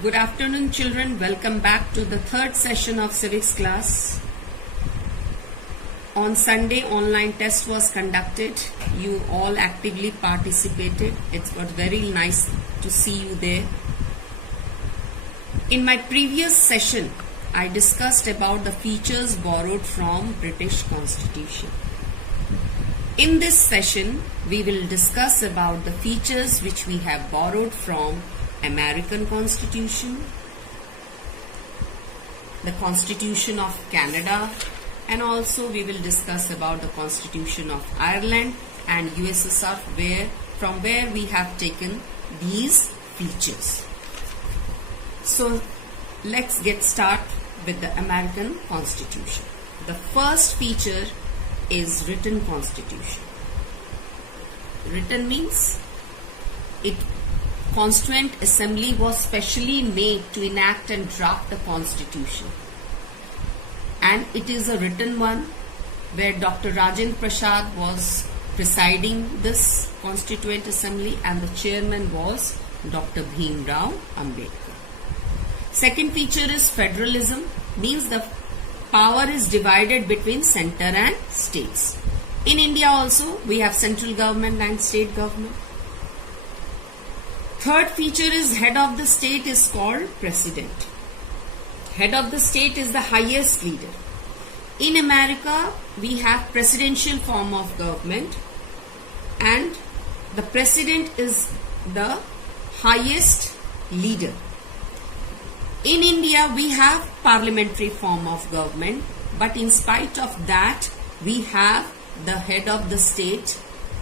Good afternoon, children. Welcome back to the third session of civics class. On Sunday, online test was conducted. You all actively participated. It's got very nice to see you there. In my previous session, I discussed about the features borrowed from British Constitution. In this session, we will discuss about the features which we have borrowed from American Constitution, the Constitution of Canada, and also we will discuss about the Constitution of Ireland and USSR, from where we have taken these features. So let's get started with the American Constitution. The first feature is written Constitution. Written means Constituent Assembly was specially made to enact and draft the Constitution, and it is a written one where Dr. Rajendra Prasad was presiding this Constituent Assembly and the chairman was Dr. Bhim Rao Ambedkar. Second feature is federalism, means the power is divided between center and states. In India also we have central government and state government. Third feature is head of the state is called president. Head of the state is the highest leader. In America, we have presidential form of government and the president is the highest leader. In India, we have parliamentary form of government, but in spite of that, we have the head of the state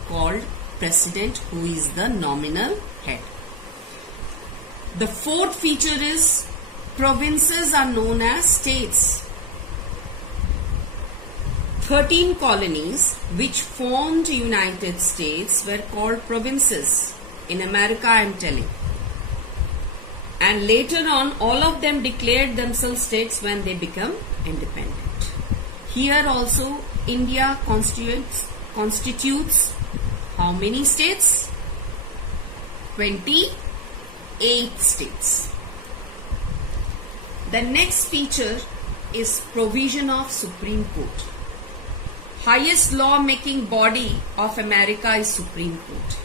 called president, who is the nominal head. The fourth feature is provinces are known as states. 13 colonies which formed United States were called provinces. In America, I am telling. And later on, all of them declared themselves states when they become independent. Here also, India constitutes how many states? 28 states. The next feature is provision of Supreme Court. Highest law-making body of America is Supreme Court.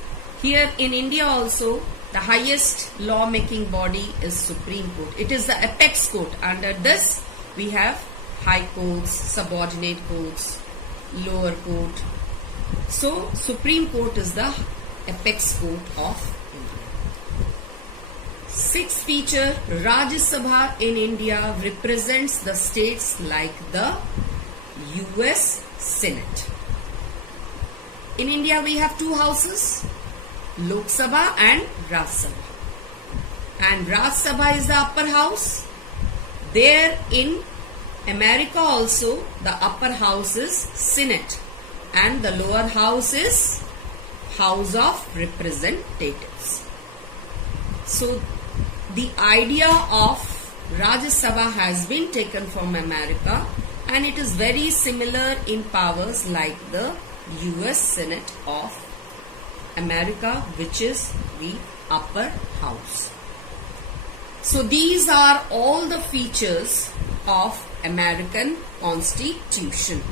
Here in India also, the highest law-making body is Supreme Court. It is the apex court. Under this, we have high courts, subordinate courts, lower court. So, Supreme Court is the apex court of India. Sixth feature, Rajya Sabha in India represents the states like the US Senate. In India, we have two houses, Lok Sabha and Raj Sabha. And Raj Sabha is the upper house. There in America also, the upper house is Senate and the lower house is House of Representatives. So the idea of Rajya Sabha has been taken from America and it is very similar in powers like the US Senate of America, which is the upper house. So these are all the features of American Constitution.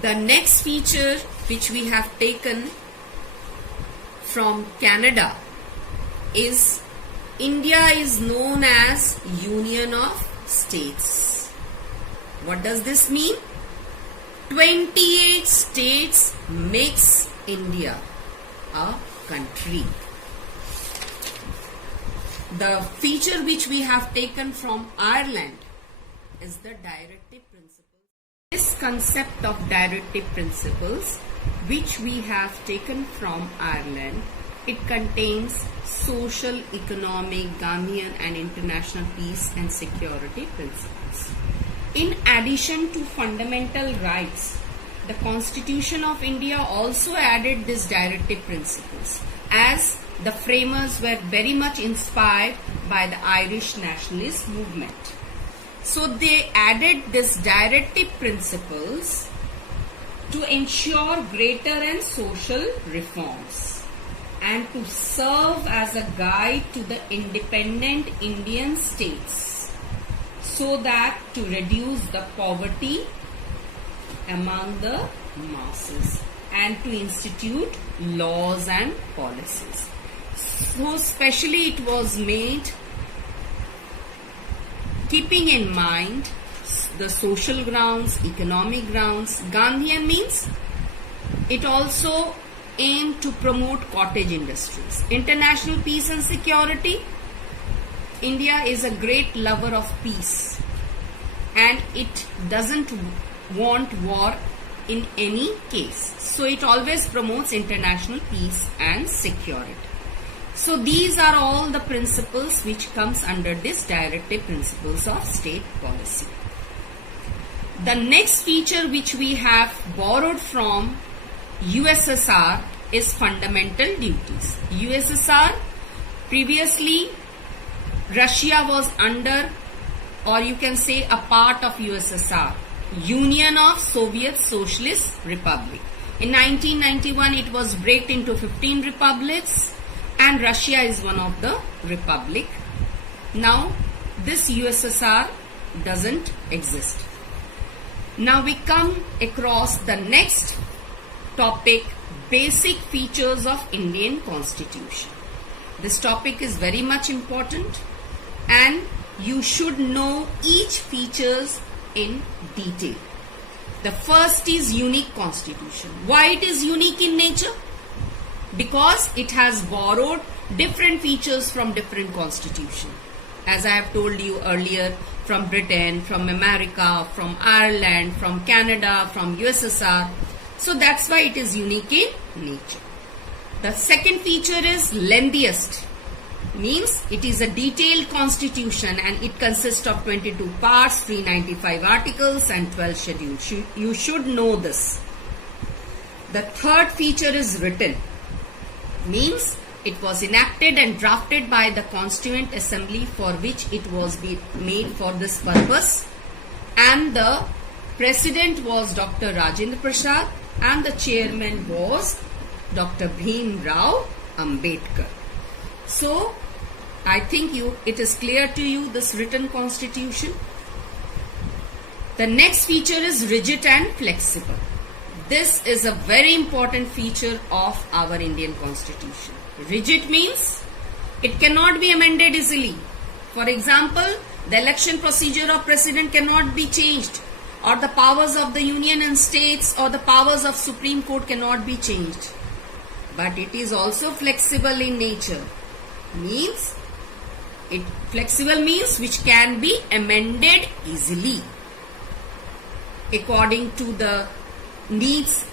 The next feature which we have taken from Canada is India is known as Union of States. What does this mean? 28 states makes India a country. The feature which we have taken from Ireland is the directive principle. This concept of directive principles which we have taken from Ireland, it contains social, economic, Gandhian and international peace and security principles. In addition to fundamental rights, the Constitution of India also added these directive principles, as the framers were very much inspired by the Irish nationalist movement. So they added these directive principles to ensure greater and social reforms. and to serve as a guide to the independent Indian states so that to reduce the poverty among the masses and to institute laws and policies. So specially it was made keeping in mind the social grounds, economic grounds. Gandhian means it also aimed to promote cottage industries. International peace and security. India is a great lover of peace and it doesn't want war in any case. So it always promotes international peace and security. So these are all the principles which comes under this directive principles of state policy. The next feature which we have borrowed from USSR is fundamental duties. USSR, previously Russia was under, or you can say a part of USSR, Union of Soviet Socialist Republic. In 1991 it was broken into 15 republics and Russia is one of the republic. Now this USSR doesn't exist. Now we come across the next topic, basic features of Indian Constitution. This topic is very much important and you should know each features in detail. The first is unique constitution. Why it is unique in nature? Because it has borrowed different features from different constitution. As I have told you earlier, from Britain, from America, from Ireland, from Canada, from USSR. So that's why it is unique in nature. The second feature is lengthiest. Means it is a detailed constitution and it consists of 22 parts, 395 articles and 12 schedules. You should know this. The third feature is written. Means it was enacted and drafted by the Constituent Assembly for which it was made for this purpose, and the president was Dr. Rajendra Prasad and the chairman was Dr. Bhim Rao Ambedkar. So I think it is clear to you this written constitution. The next feature is rigid and flexible. This is a very important feature of our Indian Constitution. Rigid means it cannot be amended easily. For example, the election procedure of president cannot be changed, or the powers of the union and states or the powers of Supreme Court cannot be changed. But it is also flexible in nature. Flexible means which can be amended easily according to the needs,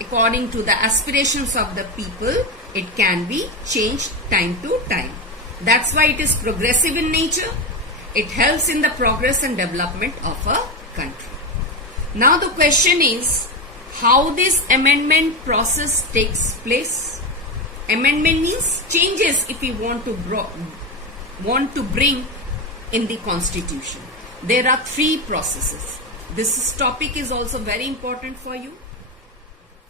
according to the aspirations of the people. It can be changed time to time. That's why it is progressive in nature. It helps in the progress and development of a country. Now the question is how this amendment process takes place. Amendment means changes if we want to bring in the constitution. There are three processes. This topic is also very important for you.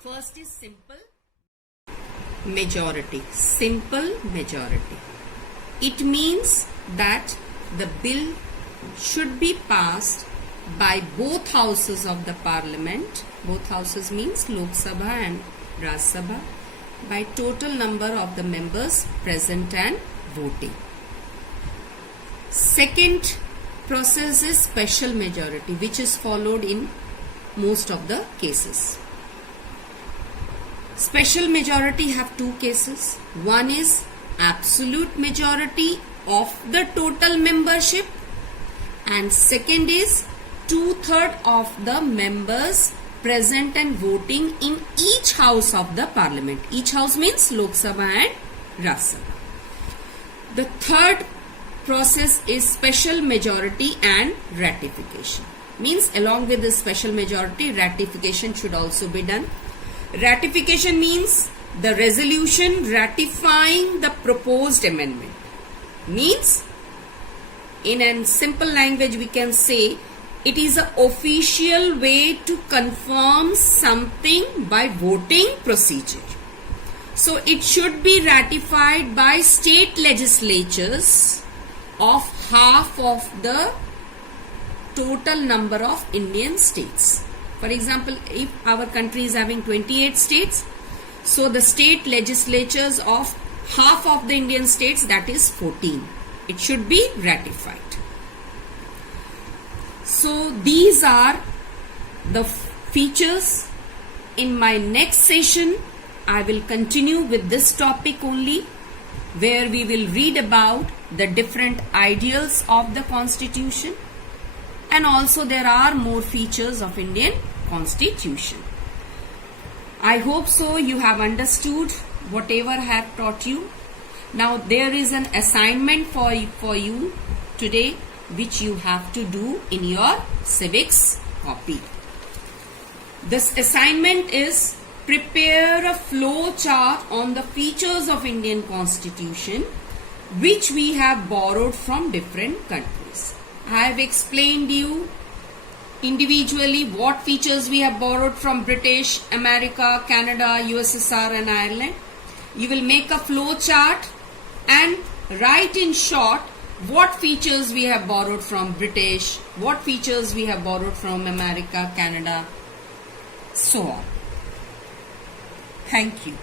First is simple majority. Simple majority. It means that the bill should be passed by both houses of the parliament. Both houses means Lok Sabha and Raj Sabha, by total number of the members present and voting. Second process is special majority, which is followed in most of the cases. Special majority have two cases. One is absolute majority of the total membership and second is 2/3 of the members present and voting in each house of the parliament. Each house means Lok Sabha and Raj Sabha. The third process is special majority and ratification. Means along with the special majority, ratification should also be done. Ratification means the resolution ratifying the proposed amendment. Means in a simple language we can say it is an official way to confirm something by voting procedure. So it should be ratified by state legislatures of half of the total number of Indian states. For example, if our country is having 28 states, so the state legislatures of half of the Indian states, that is 14. It should be ratified. So these are the features. In my next session, I will continue with this topic only, where we will read about the different ideals of the Constitution, and also there are more features of Indian Constitution. I hope so you have understood whatever I have taught you. Now there is an assignment for you today, which you have to do in your civics copy. This assignment is prepare a flow chart on the features of Indian Constitution which we have borrowed from different countries. I have explained you individually what features we have borrowed from British, America, Canada, USSR and Ireland. You will make a flow chart and write in short what features we have borrowed from British, what features we have borrowed from America, Canada, so on. Thank you.